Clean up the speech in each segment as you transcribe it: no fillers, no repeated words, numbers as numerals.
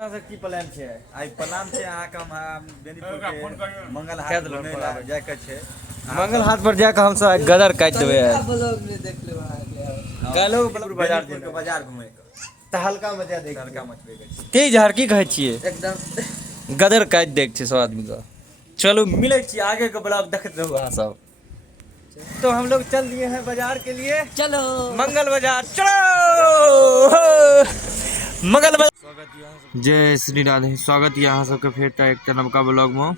की प्लान छै I plan छै अहाँके हम बेनीपुर के मंगल हाट घुमै ला जाय के छै। मंगल हाट पर जाके हम सब गदर काट देबे यार। कालो बाजार के बाजार घुमै के त हल्का मचा दे हल्का मचबे के छै। तेज हर की कहै छियै एकदम गदर काट देख छै सब आदमी का। चलो मिले छी आगे के ब्लॉग देखते रहो अहाँ सब। तो हम लोग चल दिए हैं बाजार के लिए। चलो मंगल बाजार चलो मंगल बाजार। जय श्री राधे, स्वागत है अहाँ सबके फेर एकटा नवका ब्लॉग में।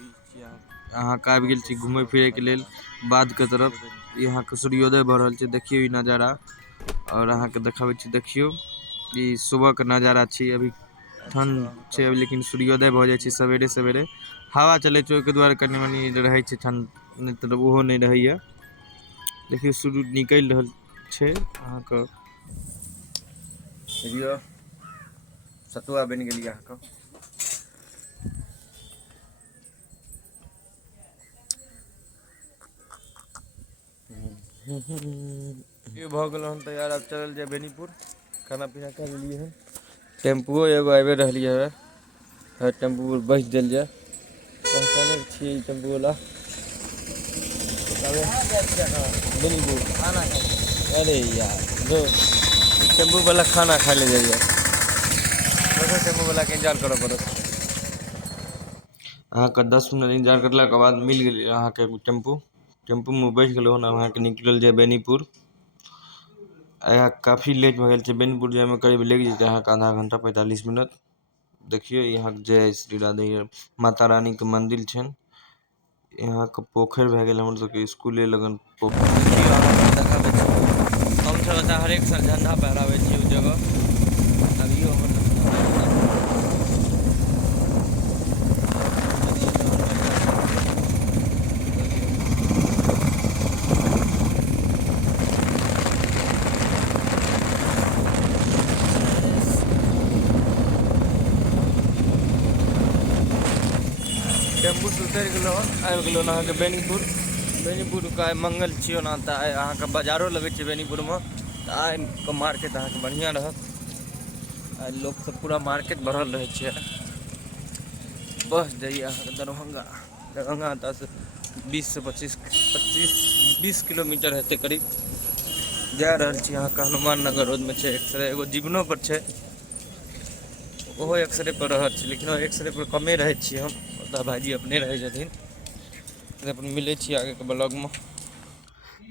अहाँ के आबि गेल छी घूमे फिरे के लेल बाद के तरफ। यहाँ के सूर्योदय भ रहल छै, देखियो ई नजारा। और अहाँ के देखाबै छी, देखियो ई सुबह के नजारा छी। अभी ठंड छै लेकिन सूर्योदय भ जाय छै सवेरे सवेरे। हवा चले छै ओहि दुआरे कनि मनी रहे छै ठंड, नहीं तो ओहो नहीं रहैया। देखियो सूर्य निकल रहल छै अहाँ के। देखियो सतुआ बन गेली अहाँ के। ये भ गेल हन तैयार, अब चलल जाए बेनीपुर। खाना पीना कर लिए हैं। टेम्पुओ एगो आबे रहलिए है, टेम्पू पर बैठ देल जाए। पहचाने छिए ई टेम्पू वाला बेनीपुर खाना खाए। अरे यार जो टेम्पू वाला खाना खा ले जाइए, टेम्पू वाला के इंतजार करऽ पड़त। अहाँ के 10 मिनट इंतजार करला के बाद मिल गेल अहाँ के टेम्पू। टेम्पू में बैठ गेलो हन, अहाँ के निकलल जाए बेनीपुर। यहाँ काफी लेट भ गेल छै, बेनीपुर जाए में करीब लग जेतै अहाँ के आधा घंटा 45 मिनट। देखियो यहाँ जय श्री राधे माता रानी के मंदिर छन। यहाँ के पोखर भए गेल हमर सबके स्कूले लगन पोखर। हम सब हर एक साल झंडा फहरावे छी उ जगह। अभियो हमर टेम्पू से उतर गेलो, आबि गेलो अहाँ के बेनीपुर। बेनीपुर का मंगल छियो ना, त अहाँ के बाजारो लगे छै बेनीपुर में। त आइ के मार्केट अहाँ के बढ़िया रहत। आ लोग सब पूरा मार्केट भरल रहे छै। बस जाइए अहाँ के दरभंगा। दरभंगा त 20 से 20 किलोमीटर हेतै करीब। जा रहल छी अहाँ के हनुमान नगर रोड में छै एक्सरे, एगो जीवनो पर छै। ओहो एक्सरे पर रहत छै, लेकिन एक्सरे पर कमे रहे छिए हम। ओतऽ भाईजी अपने रहे छथिन। अपन मिले छी आगे के ब्लॉग में।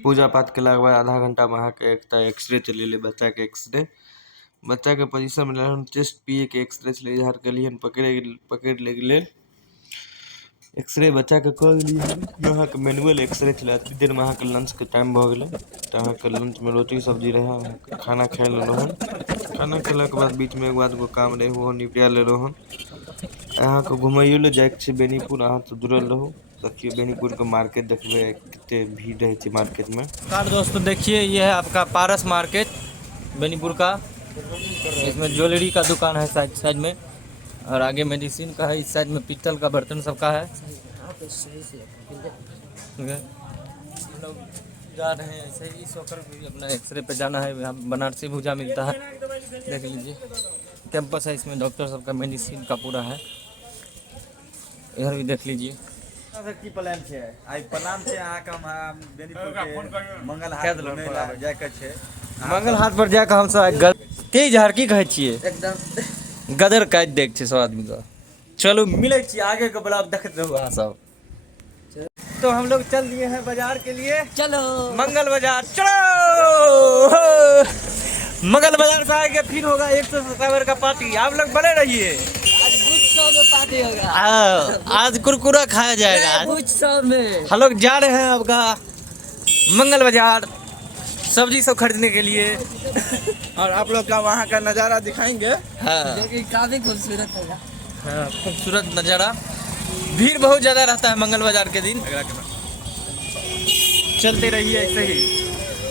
पूजा पाठ के बाद आधा घंटा में अहाँ के एकटा एक्सरे चलेले, बच्चा के एक्सरे। बच्चा के पोजीशन में हम चेस्ट पीए के एक्सरे चले इधर के लिए पकड़ ले गेले। एक्सरे बच्चा के कर लिए। अहाँ के मैनुअल एक्सरे चला इतनी देर में अहाँ के लंच के टाइम भ गेले। त अहाँ के लंच में रोटी सब्जी रहे, खाना खाए लेलो हन। खाना खेला के बाद बीच में एगो आध गो काम रहे वो निपटा ले रहो हन। अहाँ के घुमाइयो ले जाए छै बेनीपुर, अहाँ तो जुड़ल रहो। देखिए बेनीपुर के मार्केट देखबे कितने भीड़ रहे छै मार्केट में। कार दोस्तों देखिए ये है आपका पारस मार्केट बेनीपुर का। इसमें ज्वेलरी का दुकान है साइड में, और आगे मेडिसिन का है। इस साइड में पीतल का बर्तन सबका है। हम लोग जा रहे हैं ऐसे ही सोकर भी अपना एक्सरे पे जाना है। यहाँ बनारसी भुजा मिलता है, देख लीजिए। कैंपस है, इसमें डॉक्टर सबका मेडिसिन का पूरा है। इधर भी देख लीजिए। की प्लान छै आई प्लान छै अहाँ के हम बेनीपुर के मंगल हाट घुमै ला जाय के छै। मंगल हाट पर जाके हम सब तेज हर की कहै छियै एकदम गदर काट देख छै सब आदमी का। चलो मिले छी आगे के ब्लॉग देखते रहो अहाँ सब। तो हम लोग चल दिए हैं बाजार के लिए। चलो मंगल बाजार चलो मंगल बाजार से आगे फिर होगा 100 सब्सक्राइबर का पार्टी। आप लोग बने रहिए। आज बुध सौ में पार्टी होगा। आज कुरकुरा खाया जाएगा। बुध सौ में हम लोग जा रहे हैं आपका मंगल बाजार सब्जी सब खरीदने के लिए। और आप लोग का वहाँ का नज़ारा दिखाएंगे। हाँ जो कि काफी खूबसूरत होगा। हाँ खूबसूरत नज़ारा। भीड़ बहुत ज़्यादा रहता है मंगल बाजार के दिन। चलते रहिए ऐसे ही,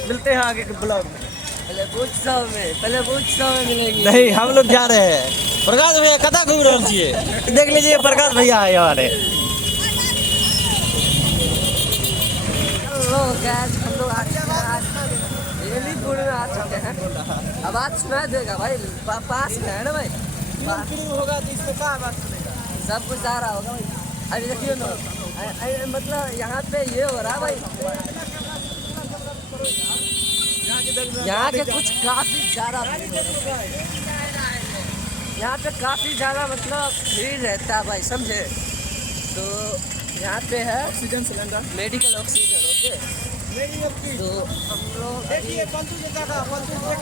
मिलते हैं आगे के ब्लॉग में। पहले बुध सौ में मिलेंगे। नहीं हम लोग जा रहे हैं। प्रकाश भैया कथा घूम रहे छिए, देख लीजिए प्रकाश भैया है हमारे। हेलो गाइस, हम लोग आज बेनीपुर में आ चुके हैं। आवाज सुनाई देगा भाई, पास में है ना भाई। होगा तो इसमें क्या बात सुनेगा। सब कुछ आ रहा होगा भाई। अभी देखिए ना, मतलब यहाँ पे ये हो रहा है भाई, यहाँ के कुछ काफी ज्यादा यहाँ पे काफी ज्यादा मतलब भीड़ रहता है भाई, समझे। तो यहाँ पे है oxygen cylinder, medical oxygen, okay. तो हम लोग देखिए पंतु चाचा का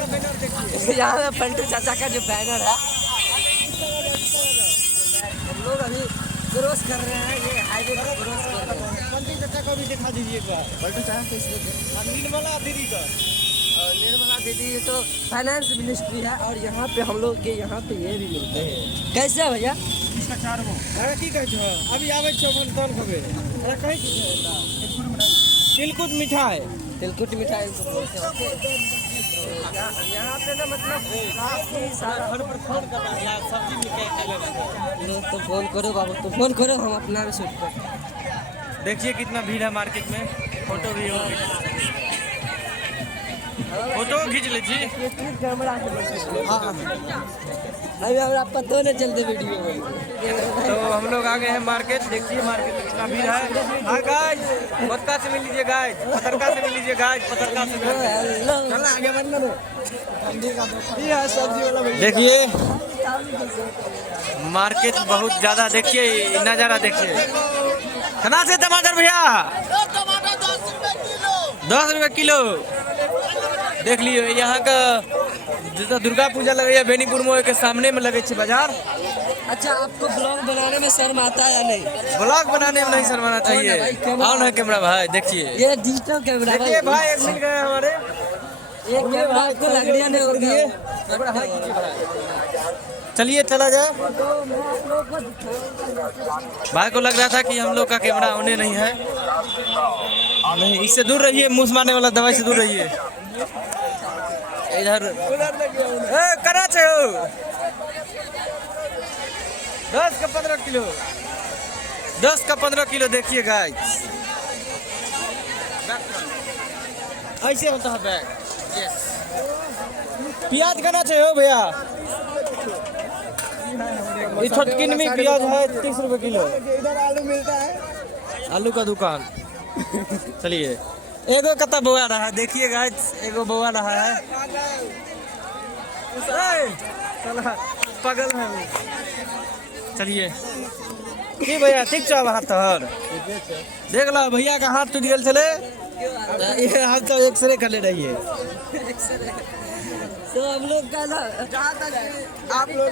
बैनर देखिए। यहाँ पे पंटू चाचा का जो बैनर है, हम लोग अभी क्रॉस कर रहे हैं, ये हाईवे पर क्रॉस कर रहे हैं। पंतु चाचा को भी दिखा दीजिएगा। पंटू चाचा कैसे निर्मला दीदी का, और निर्मला दीदी ये तो फाइनेंस मिनिस्ट्री है। और यहाँ पे हम लोग के यहाँ पे ये भी मिलते हैं। कैसे है भैया? इसका 4 गो। अरे की कहै छ? अभी आबै छ मन कौन खबे? अरे कहि की छै? तिलकुट मिठाई। तिलकुट मिठाई को बोलते हैं, ओके। तो यहाँ पे ना मतलब काफी सारा फोन करना है यार, सब्जी में क्या लेना है? लोग। तो फोन करो बाबू, तो फोन करो, हम अपना भी शूट करते। देखिए कितना भीड़ है मार्केट में। फोटो भी हो, फोटो खींच लीजिए। कैमरा अभी हमरा पता नहीं चलते वीडियो में। तो हम लोग आ गए हैं मार्केट। देखिए मार्केट में कितना भीड़ है। हाँ गाइस, पत्ता से मिल लीजिए गाइस, पतरका से मिल लीजिए गाइस, पतरका से देखिए मार्केट बहुत ज्यादा। देखिए नजारा देखिए। कना से टमाटर भैया? 10 रुपये किलो। देख लियो यहाँ का जैसा दुर्गा पूजा लगे बेनीपुर मोड़ के सामने में लगे छे बाजार। अच्छा, आपको ब्लॉग बनाने में शर्म आता है या नहीं? ब्लॉग बनाने में नहीं शर्माना चाहिए। आओ ना कैमरा भाई, देखिए ये डिजिटल कैमरा देखिए भाई, एक मिल गए हमारे। एक कैमरा आपको लकड़ियाँ नहीं होगी। चलिए चला जाए। भाई को लग रहा था कि हम लोग का कैमरा होने नहीं है। नहीं, इससे दूर रहिए, मुंह मारने वाला दवाई से दूर रहिए। इधर करा छे हो 10 का 15 किलो, 10 का 15 किलो। देखिए गाइस, ऐसे होता है बैग। यस, प्याज करना चाहिए हो भैया। ये छोटकिन में प्याज है 30 रुपए किलो। इधर आलू मिलता है, आलू का दुकान। चलिए, एगो कता बोआ रहा है, देखिए गाइस, एगो बोआ रहा है। चला पागल है वो। चलिए की भैया ठीक चल हाथ तोहर? देख लो भैया का हाथ टूट गया चले, ये हाथ तो एक्सरे कर ले रही है। तो हम लोग का ना आप लोग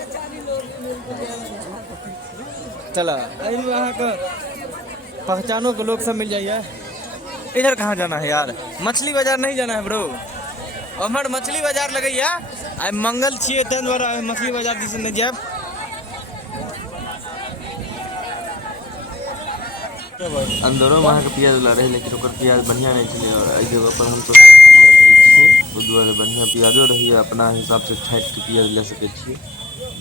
चला वहाँ का पहचानो के लोग सब मिल जाइए। इधर कहाँ जाना है यार? मछली बाजार नहीं जाना है ब्रो। हमार मछली बाजार लगैया आई मंगल छिए तें द्वारा मछली बाजार दिस नहीं जाए। अंदरों में अहाँ के प्याज वाला रहे, लेकिन ओकर प्याज बढ़िया नहीं चले। और एहि जगह पर हम तो दुआरे बढ़िया प्याजो रही, अपना हिसाब से छाँट के प्याज ले सके छिए।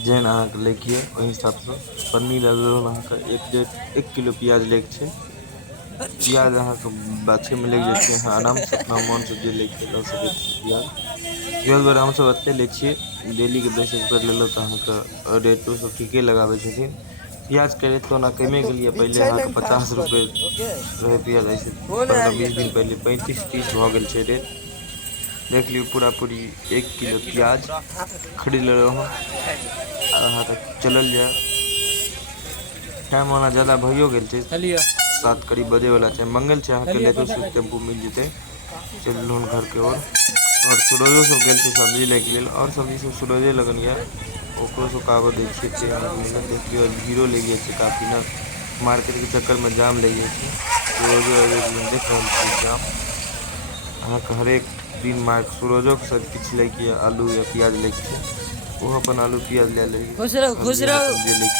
जेहन अहाँ के लेके ओहि हिसाब से पन्नी लगल अहाँ के 1 किलो प्याज लेके छै। प्याज अहाँ के बाछे में लग जाए, अहाँ आराम से अपना मन से जे लेके लऽ सके छी। प्याज बार हम सब एते ले छिए, डेली के बेसिस पर ले लो तो अहाँ के रेटो सब ठीके लगावे छथिन। प्याज के रेट तो ना कमे के लिए पहले अहाँ के 50 रुपये रहे प्याज, ऐसे 15-20 दिन पहले 35-30 भ गेल छै रेट। देख लियो पूरा पूरी 1 किलो प्याज खरीद ले रहो अहाँ के। चलल जाए, टाइम वाला ज़्यादा भइयो गेल छै, 7 करीब बजे वाला छै। मंगल छै, अहाँ के लेतो से टेम्पू मिल जेतै। चलू घर के ओर। और सूरजो सब गेल छै सब्जी ले के लेल, और सब्जी सब सूरजे लगन या ओकरो सब काबो दै छियै छै। अहाँ देखियो भीड़ो लग जाइ छै काफी ना, मार्केट के चक्कर में जाम लग जाइ छै। सूरजो देख रहल छी जाम अहाँ के हरेक दिन मार्क सूरजो के सब किछ ले के आलू या प्याज ले के वो अपन आलू प्याज ले ले। खुश रहो, खुश रहो।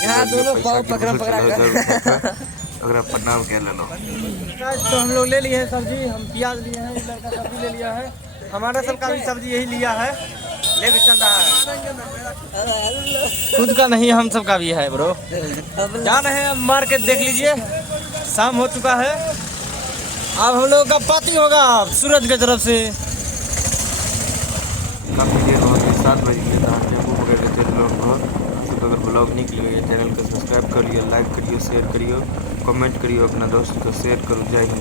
यहाँ दोनों पाँव पकड़ा कर अगर प्रणाम कह लो। तो हम लोग ले लिए हैं सब्जी, हम प्याज लिए हैं, लड़का सब्जी ले लिया है। हमारा सबका भी सब्जी यही लिया है, लेके चल रहा है। खुद का नहीं, हम सबका भी है ब्रो। जा रहे हैं मार्केट, देख लीजिए शाम हो चुका है। अब हम लोग का पार्टी होगा सूरज की तरफ से। काफ़ी देर हो गई, 7 बज गए, टेम्पू पकड़ के चल रहे अगर ब्लॉग नीक लगे चैनल के सब्सक्राइब करियो, लाइक करियो, शेयर करियो, कमेंट करियो, अपना दोस्त को शेयर करो। जय हिंद।